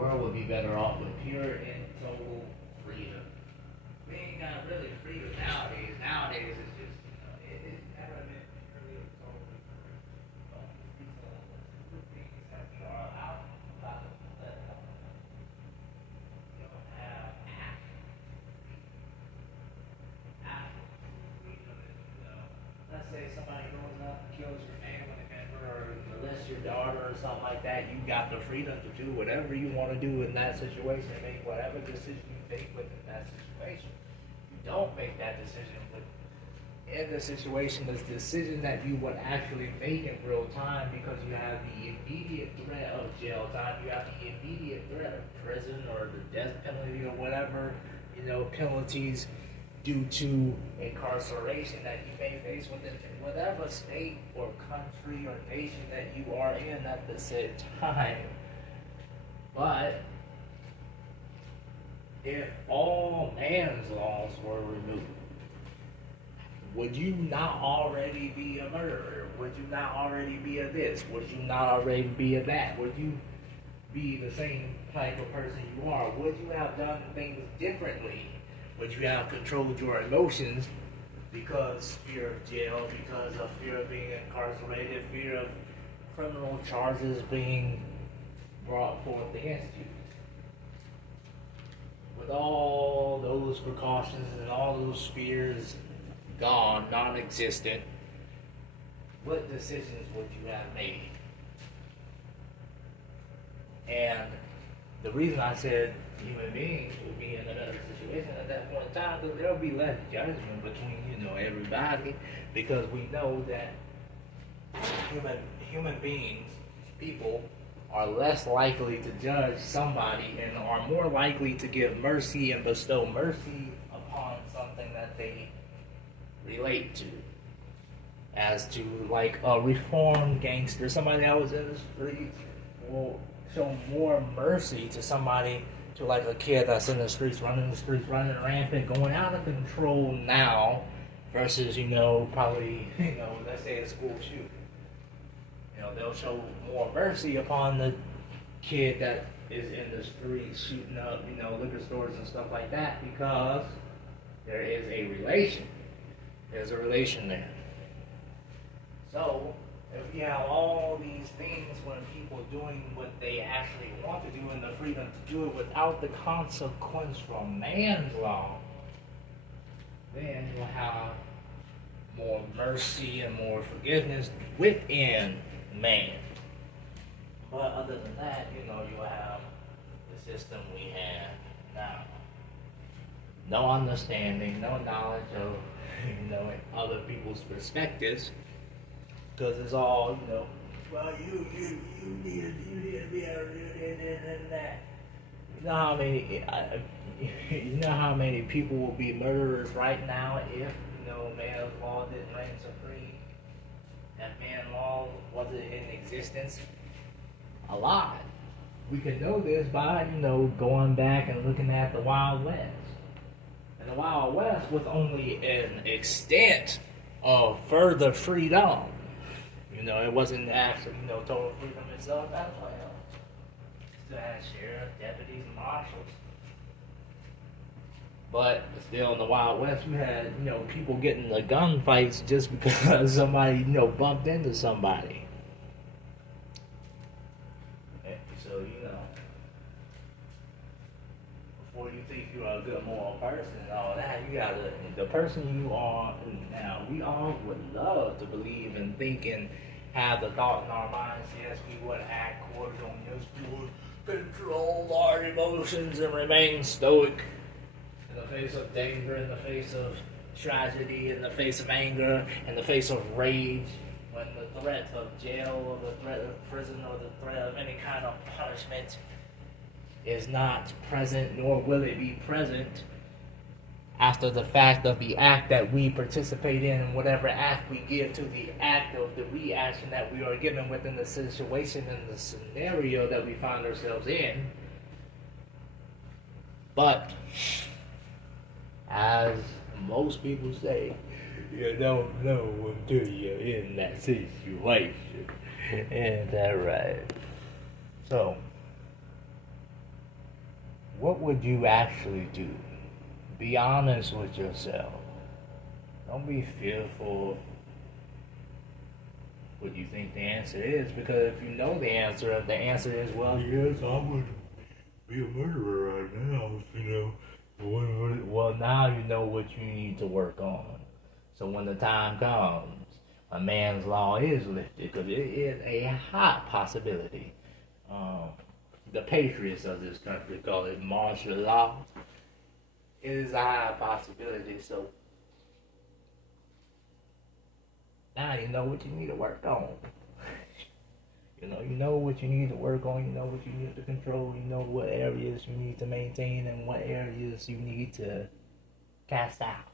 world would be better off with pure and total freedom. We ain't got really freedom nowadays. Nowadays, it's just, it's never been purely and totally free. These are the things that we are allowed to let go. You don't have actual freedom. Let's say somebody goes up and kills your family member or molests your daughter or something like that. You got the freedom to do whatever you want to do in that situation and make whatever decision you make within that situation. You don't make that decision in the situation, this decision that you would actually make in real time, because you have the immediate threat of jail time, you have the immediate threat of prison or the death penalty or whatever, penalties due to incarceration that you may face within whatever state or country or nation that you are in at the same time. But if all man's laws were removed, would you not already be a murderer? Would you not already be a this? Would you not already be a that? Would you be the same type of person you are? Would you have done things differently? Would you have controlled your emotions because fear of jail, because of fear of being incarcerated, fear of criminal charges being brought forth against you? With all those precautions and all those fears gone, non-existent, what decisions would you have made? And the reason I said human beings would be in a better situation at that point in time, because there'll be less judgment between, everybody, because we know that human beings, people, are less likely to judge somebody and are more likely to give mercy and bestow mercy upon something that they relate to. As to, like, a reformed gangster, somebody that was in the streets will show more mercy to somebody, to like a kid that's in the streets, running rampant, going out of control now, versus, probably, let's say a school shooting. They'll show more mercy upon the kid that is in the streets shooting up, liquor stores and stuff like that, because there is a relation. There's a relation there. So, if you have all these things when people doing what they actually want to do and the freedom to do it without the consequence from man's law, then you'll have more mercy and more forgiveness within man. But other than that, you'll have the system we have now. No understanding, no knowledge of, other people's perspectives. Because it's all, well, you need to be able to do this and that. You know how many people will be murderers right now if, man's law didn't reign supreme? That man's law wasn't in existence? A lot. We can know this by, going back and looking at the Wild West. And the Wild West was only an extent of further freedom. It wasn't actually, total freedom itself as well. Still had sheriff, deputies, and marshals. But still in the Wild West, you had, people getting the gunfights just because somebody, bumped into somebody. So, before you think you're a good moral person and all that, you gotta, the person you are now, we all would love to believe and think and have the thought in our minds, yes, we would act cordial, yes, we would control our emotions and remain stoic in the face of danger, in the face of tragedy, in the face of anger, in the face of rage, when the threat of jail or the threat of prison or the threat of any kind of punishment is not present, nor will it be present after the fact of the act that we participate in, and whatever act we give to the act of the reaction that we are given within the situation and the scenario that we find ourselves in. But, as most people say, you don't know until you're in that situation. Ain't that right? So, what would you actually do? Be honest with yourself. Don't be fearful of what you think the answer is, because if you know the answer, if the answer is, well, yes, I would be a murderer right now, well, now you know what you need to work on. So when the time comes, a man's law is lifted, because it is a high possibility. The patriots of this country call it martial law. It is a high possibility, so now you know what you need to work on. You know what you need to work on, you know what you need to control, you know what areas you need to maintain and what areas you need to cast out.